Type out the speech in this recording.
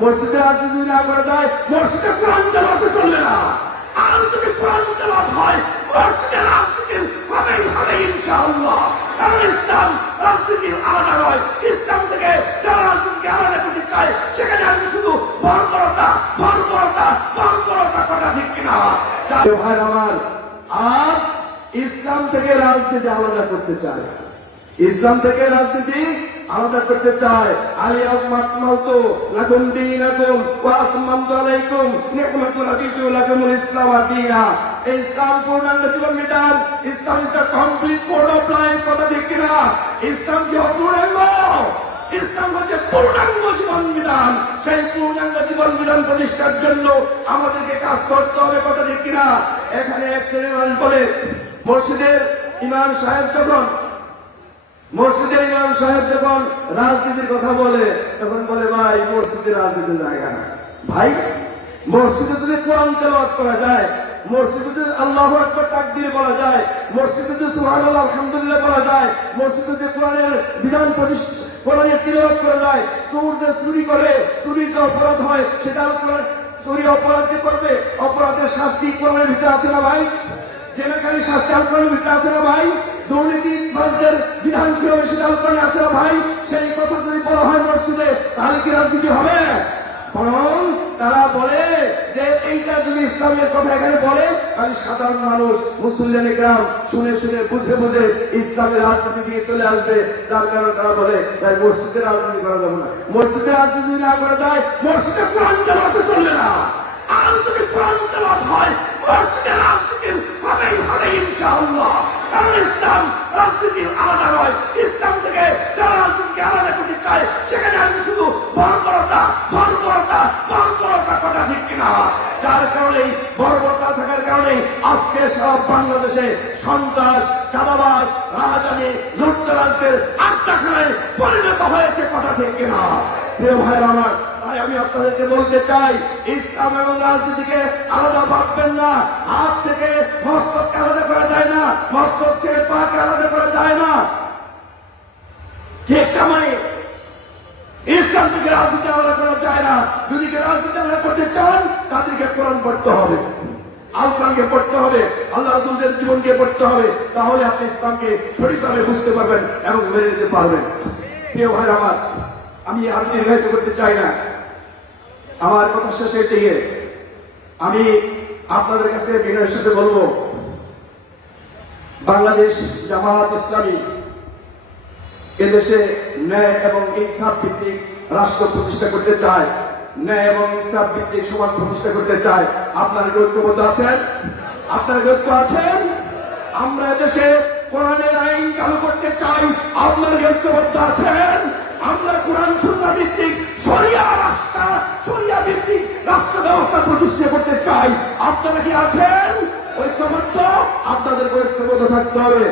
মসজিদে রাজনীতি যদি না করে দেয়, মসজিদে কোরআন চলবে না। আর যদি কোরআন তেলাওয়াত হয়, মসজিদে রাজনীতি হবে ইনশাআল্লাহ। কারণ ইসলাম রাজনীতি আলাদা নয়। ইসলাম থেকে যারা রাজনীতিকে আলাদা করতে চায়, সেখানে আমি শুধু বর্বরতা বর্বরতা বর্বরতা কথা ঠিক কিনা? ভাই আমার, আর ইসলাম থেকে রাজনীতি আলাদা করতে চায়। ইসলাম থেকে রাজনীতি আলাদা করতে চায়। আলী আকমাতমালতু লাকুম দীনাকুম ওয়া আতমামতু আলাইকুম। নি'মাতু রাদিতু লাকুমুল ইসলাম দীনা এই ইসলাম পূর্ণাঙ্গ জীবন বিধান কমপ্লিট কোড অফ লাইফ কথা ইসলাম কি অপূর্ণাঙ্গ? ইসলাম হচ্ছে পূর্ণাঙ্গ জীবন বিধান সেই পূর্ণাঙ্গ জীবন বিধান প্রতিষ্ঠার জন্য আমাদেরকে কাজ করতে হবে, কথা ঠিক কিনা? এখানে এক শ্রেণির বলে, মসজিদের ইমাম সাহেব যখন মসজিদের ইমাম সাহেব যখন রাজনীতির কথা বলে, তখন বলে, ভাই, মসজিদে রাজনীতির জায়গা না ভাই, মসজিদে যদি কোরআন তেলাওয়াত করা যায়, মসজিদে আল্লাহ আকবর তাকদির বলা যায়, মসজিদে যদি সুহান আলহামদুলিল্লাহ বলা যায়, মসজিদে যদি কোরআনের বিধান প্রতিষ্ঠা কোরআনের তিলওয়াত করা যায়, চোর যে চুরি করে, চুরির যে অপরাধ হয়, সেটা চুরি অপরাধ যে করবে, অপরাধের শাস্তি কোরআনের ভিতরে আছে না ভাই? জেলাকারী শাস্তি আলকরণের ভিতরে আছে না ভাই? দুর্নীতি বিধান কি হবে সেটা আছে ভাই, সেই কথা যদি বলা হয় মসজিদে, তাহলে কি রাজনীতি হবে? বরং তারা বলে যে এইটা যদি ইসলামের কথা এখানে বলে, তাহলে সাধারণ মানুষ, মুসলিম গ্রাম শুনে শুনে, বুঝে বুঝে ইসলামের রাজনীতি দিকে চলে আসবে। তার কারণে তারা বলে তাই মসজিদে রাজনীতি করা যাবে না। মসজিদে রাজনীতি না করে দেয় মসজিদে কোরআন চালাতে চলবে না। আর যদি কোরআন তেলাওয়াত হয়, মসজিদে রাজনীতি হবেই হবে ইনশাআল্লাহ। কারণ ইসলাম রাজনীতি আলাদা নয়। ইসলাম থেকে যারা রাজনীতিকে আলাদা করতে চায়, সেখানে আমি শুধু বর্বরতা বর্বরতা বর্বরতা কথা ঠিক কিনা। যার কারণে বর্বরতা থাকার কারণে আজকে সব বাংলাদেশে সন্ত্রাস, চাঁদাবাজ রাজধানী লুটতরাজদের আড্ডাখানায় পরিণত হয়েছে কথা ঠিক কিনা। প্রিয় ভাইয়ের আমার, তাই আমি আপনাদেরকে বলতে চাই, ইসলাম এবং রাজনীতিকে আলাদা ভাববেন না। হাত থেকে মস্তককে আলাদা করা যায় না। মস্তক থেকে পাকে আলাদা করা যায় না ঠিক কামাই ইসলাম থেকে রাজনীতি আলাদা করা যায় না। যদি রাজনীতি আলাদা করতে চান, তাদেরকে কোরআন পড়তে হবে। আলকানকে পড়তে হবে, আল্লাহ রসুলদের জীবনকে পড়তে হবে। তাহলে আপনি ইসলামকে সঠিকভাবে বুঝতে পারবেন এবং মেনে নিতে পারবেন। প্রিয় ভাই আমার, আমি আর দীর্ঘায়িত করতে চাই না। আমার কথা শেষের দিকে আমি আপনাদের কাছে বিনয়ের সাথে বলব, বাংলাদেশ জামায়াত ইসলামী এদেশে ন্যায় এবং ইনসাফ ভিত্তিক রাষ্ট্র প্রতিষ্ঠা করতে চায়, ন্যায় এবং ইনসাফ ভিত্তিক সমাজ প্রতিষ্ঠা করতে চায়, আপনার ঐক্যবদ্ধ আছেন? আপনার ঐক্য আছেন? আমরা দেশে কোরআনের আইন চালু করতে চাই, আপনার ঐক্যবদ্ধ আছেন? আমরা কোরআন সুন্নাহ ভিত্তিক সরিয়া রাস্তা সরিয়া ভিত্তিক রাষ্ট্র ব্যবস্থা প্রতিষ্ঠা করতে চাই। আপনারা কি আছেন? ঐক্যবদ্ধ? আপনাদের ঐক্যবদ্ধ থাকতে হবে।